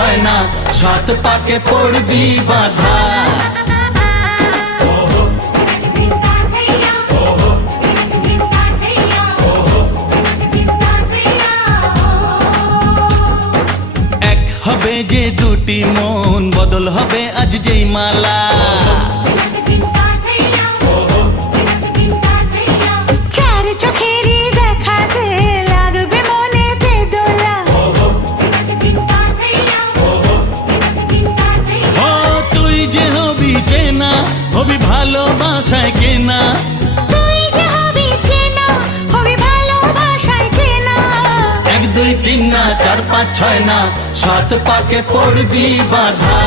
ছয় না, 7 পাকে পড়বি বাধা। এক হবে যে দুটি মন, বদল হবে আজ যেই মালা। চার চোখেরই দেখাতে লাগবে মনেতে দোলা। ও তুই যে হবি চেনা, হবি ভালোবাসায় কেনা। তুই যে হবি চেনা, হবি ভালোবাসায় চেনা। 1 2 3 না, 4 5 6 না, 7 পাকে পড়বি বাধা।